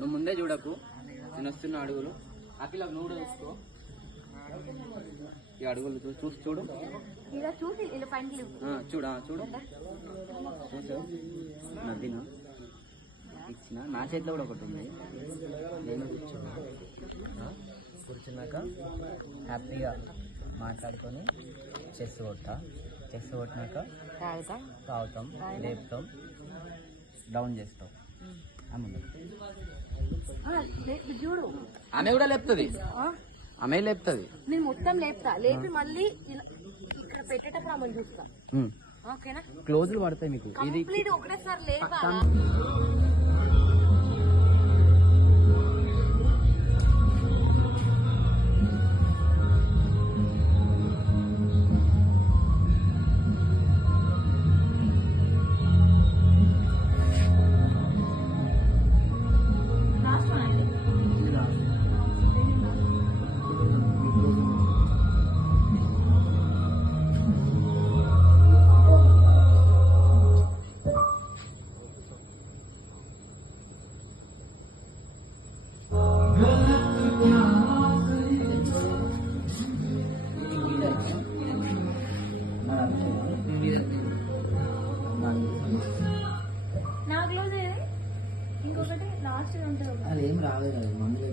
నువ్వు ముందే చూడకు, నేను వస్తున్న అడుగులు. అఖిల నువ్వు కూడా చూసుకో, ఈ అడుగులు చూసి చూడు. చూడా చూడు నదిన ఇచ్చిన నా చేతిలో కూడా ఒకటి ఉంది. నేను కూర్చున్నాక హ్యాపీగా మాట్లాడుకొని చెస్ కొట్టినాక తాగుతాం, లేపుతాం, డౌన్ చేస్తాం. చూడు ఆమె కూడా లేపుతుంది, ఆమె లేపుతుంది. నేను మొత్తం లేపి మళ్ళీ ఇక్కడ పెట్టేటప్పుడు ఆమె చూస్తా. ఓకేనా? క్లోజులు పడతాయి మీకు. ఇది ఒకటేసారి లేపా. ఇంకొకటి లాస్ట్ ఉంటుంది. అదేం రాలేదు, అది మందు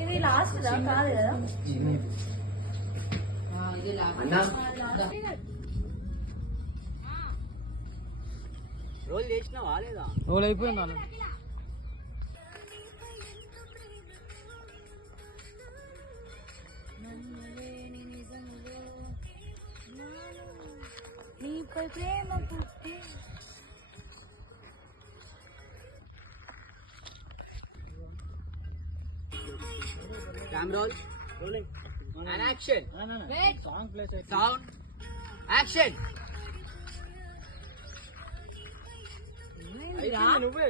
ఇది లాస్ట్ కాదు కదా. రోల్ చేసినావా లేదా? రోల్ అయిపోయింది అన్న. నీపై ప్రేమ పుట్టి camera rolling and action. Song place sound action. నువ్వే